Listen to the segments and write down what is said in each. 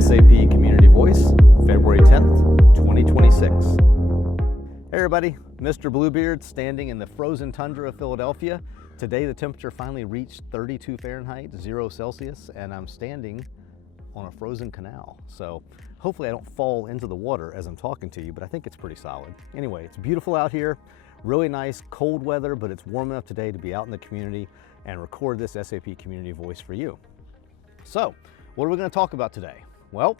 SAP Community Voice, February 10th, 2026. Hey everybody, Mr. Bluebeard standing in the frozen tundra of Philadelphia. Today the temperature finally reached 32 Fahrenheit, 0 Celsius, and I'm standing on a frozen canal. So hopefully I don't fall into the water as I'm talking to you, but I think it's pretty solid. Anyway, it's beautiful out here, really nice cold weather, but it's warm enough today to be out in the community and record this SAP Community Voice for you. So, what are we going to talk about today? Well,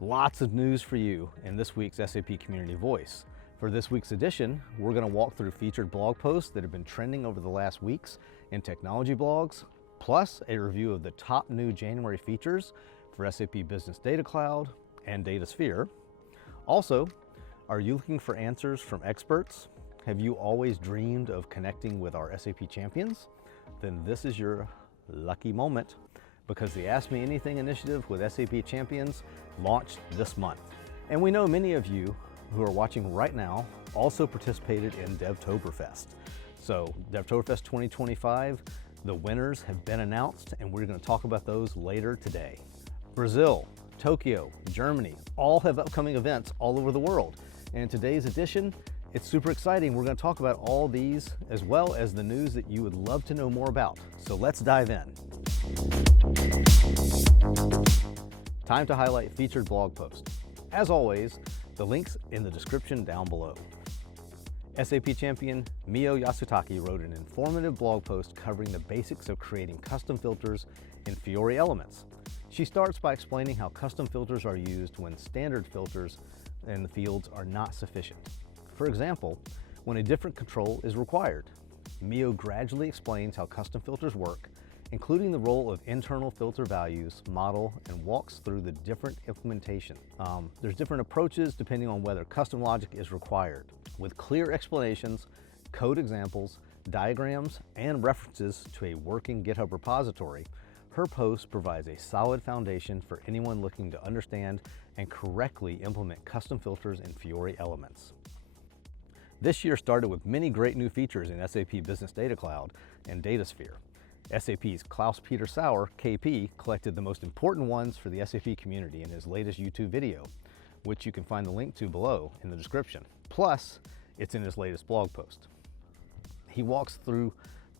lots of news for you in this week's SAP Community Voice. For this week's edition, we're going to walk through featured blog posts that have been trending over the last weeks in technology blogs, plus a review of the top new January features for SAP Business Data Cloud and Datasphere. Also, are you looking for answers from experts? Have you always dreamed of connecting with our SAP Champions? Then this is your lucky moment, because the Ask Me Anything initiative with SAP Champions launched this month. And we know many of you who are watching right now also participated in Devtoberfest. So Devtoberfest 2025, the winners have been announced, and we're going to talk about those later today. Brazil, Tokyo, Germany, all have upcoming events all over the world. And in today's edition, it's super exciting. We're going to talk about all these as well as the news that you would love to know more about. So let's dive in. Time to highlight featured blog posts. As always, the links in the description down below. SAP champion Mio Yasutake wrote an informative blog post covering the basics of creating custom filters in Fiori elements. She starts by explaining how custom filters are used when standard filters in the fields are not sufficient. For example, when a different control is required. Mio gradually explains how custom filters work, including the role of internal filter values, model, and walks through the different implementation. There's different approaches depending on whether custom logic is required. With clear explanations, code examples, diagrams, and references to a working GitHub repository, her post provides a solid foundation for anyone looking to understand and correctly implement custom filters in Fiori elements. This year started with many great new features in SAP Business Data Cloud and Datasphere. SAP's Klaus-Peter Sauer, KP, collected the most important ones for the SAP community in his latest YouTube video, which you can find the link to below in the description. Plus, it's in his latest blog post. He walks through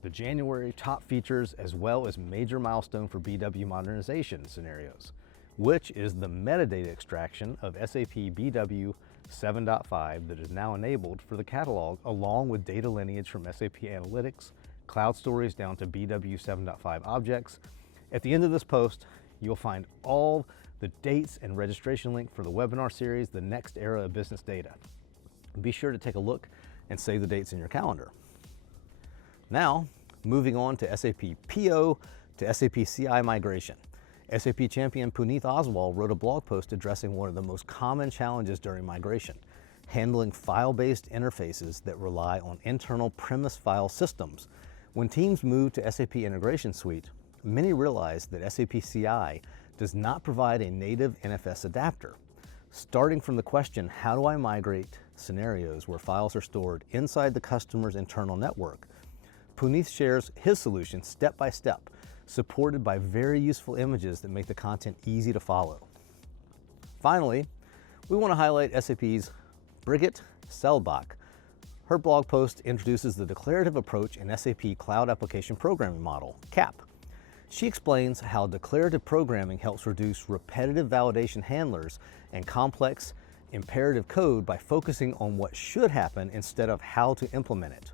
the January top features as well as major milestone for BW modernization scenarios, which is the metadata extraction of SAP BW 7.5 that is now enabled for the catalog, along with data lineage from SAP Analytics, cloud stories down to BW 7.5 objects. At the end of this post, you'll find all the dates and registration link for the webinar series, The Next Era of Business Data. Be sure to take a look and save the dates in your calendar. Now, moving on to SAP PO to SAP CI migration. SAP champion Punith Oswal wrote a blog post addressing one of the most common challenges during migration, handling file-based interfaces that rely on internal premise file systems. When teams move to SAP Integration Suite, many realize that SAP CI does not provide a native NFS adapter. Starting from the question, how do I migrate scenarios where files are stored inside the customer's internal network, Punith shares his solution step by step, supported by very useful images that make the content easy to follow. Finally, we want to highlight SAP's BirgitS. Her blog post introduces the declarative approach in SAP Cloud Application Programming Model, CAP. She explains how declarative programming helps reduce repetitive validation handlers and complex imperative code by focusing on what should happen instead of how to implement it.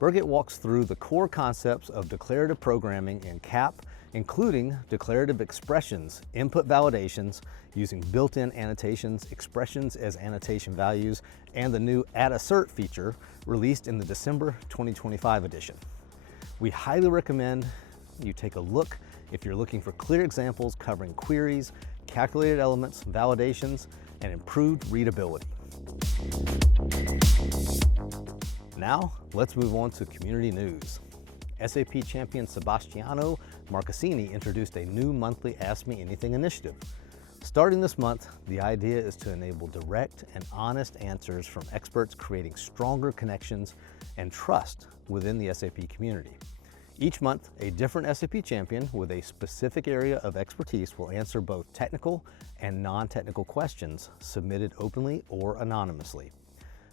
Birgit walks through the core concepts of declarative programming in CAP, including declarative expressions, input validations, using built-in annotations, expressions as annotation values, and the new add_assert feature released in the December 2025 edition. We highly recommend you take a look if you're looking for clear examples covering queries, calculated elements, validations, and improved readability. Now, let's move on to community news. SAP champion Sebastiano Marcassini introduced a new monthly Ask Me Anything initiative. Starting this month, the idea is to enable direct and honest answers from experts, creating stronger connections and trust within the SAP community. Each month, a different SAP champion with a specific area of expertise will answer both technical and non-technical questions submitted openly or anonymously.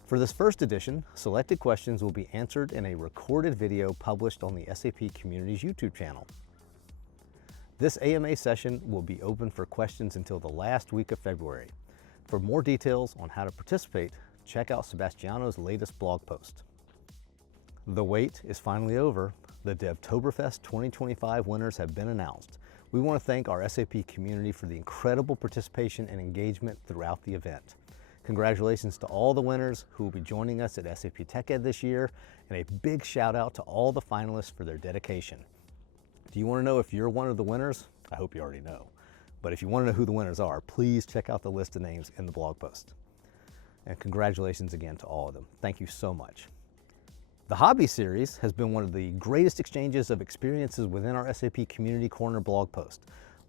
For this first edition, selected questions will be answered in a recorded video published on the SAP Community's YouTube channel. This AMA session will be open for questions until the last week of February. For more details on how to participate, check out Sebastiano's latest blog post. The wait is finally over. The Devtoberfest 2025 winners have been announced. We want to thank our SAP community for the incredible participation and engagement throughout the event. Congratulations to all the winners who will be joining us at SAP TechEd this year, and a big shout out to all the finalists for their dedication. Do you want to know if you're one of the winners? I hope you already know. But if you want to know who the winners are, please check out the list of names in the blog post. And congratulations again to all of them. Thank you so much. The Hobbie series has been one of the greatest exchanges of experiences within our SAP Community Corner blog post.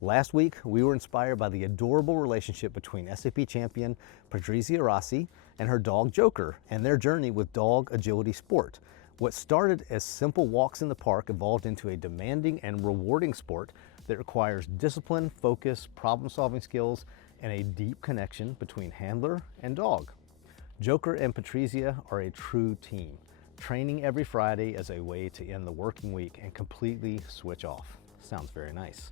Last week, we were inspired by the adorable relationship between SAP champion Patrizia Rossi and her dog Joker and their journey with dog agility sport. What started as simple walks in the park evolved into a demanding and rewarding sport that requires discipline, focus, problem-solving skills, and a deep connection between handler and dog. Joker and Patrizia are a true team, training every Friday as a way to end the working week and completely switch off. Sounds very nice.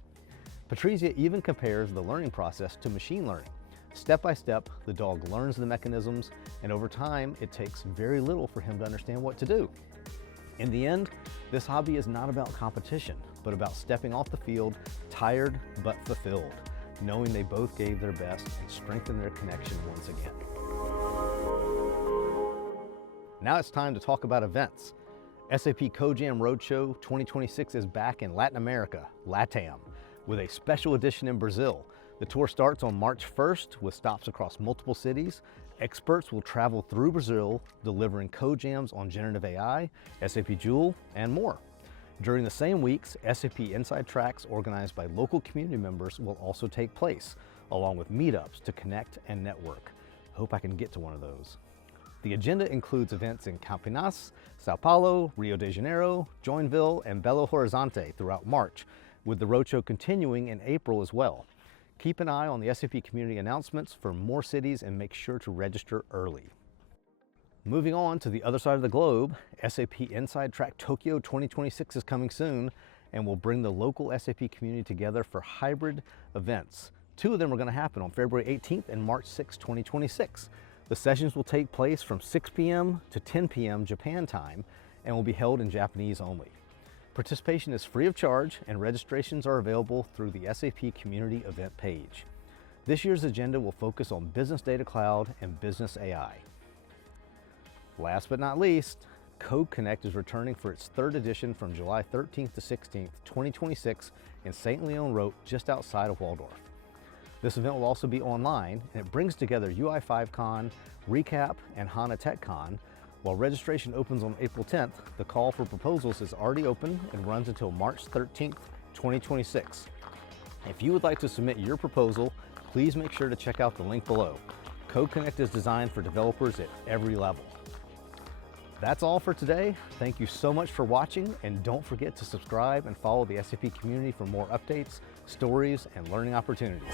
Patrizia even compares the learning process to machine learning. Step by step, the dog learns the mechanisms, and over time, it takes very little for him to understand what to do. In the end, this hobby is not about competition, but about stepping off the field, tired but fulfilled, knowing they both gave their best and strengthened their connection once again. Now it's time to talk about events. SAP CodeJam Roadshow 2026 is back in Latin America, LATAM, with a special edition in Brazil. The tour starts on March 1st with stops across multiple cities. Experts will travel through Brazil, delivering code jams on generative AI, SAP Joule, and more. During the same weeks, SAP Inside Tracks organized by local community members will also take place, along with meetups to connect and network. I hope I can get to one of those. The agenda includes events in Campinas, Sao Paulo, Rio de Janeiro, Joinville, and Belo Horizonte throughout March, with the roadshow continuing in April as well. Keep an eye on the SAP community announcements for more cities and make sure to register early. Moving on to the other side of the globe, SAP Inside Track Tokyo 2026 is coming soon and will bring the local SAP community together for hybrid events. Two of them are going to happen on February 18th and March 6, 2026. The sessions will take place from 6 p.m. to 10 p.m. Japan time and will be held in Japanese only. Participation is free of charge and registrations are available through the SAP Community Event page. This year's agenda will focus on Business Data Cloud and Business AI. Last but not least, Code Connect is returning for its third edition from July 13th to 16th, 2026 in St. Leon Road, just outside of Waldorf. This event will also be online, and it brings together UI5Con, Recap, and HANA TechCon. While registration opens on April 10th, the call for proposals is already open and runs until March 13th, 2026. If you would like to submit your proposal, please make sure to check out the link below. Code Connect is designed for developers at every level. That's all for today. Thank you so much for watching, and don't forget to subscribe and follow the SAP community for more updates, stories, and learning opportunities.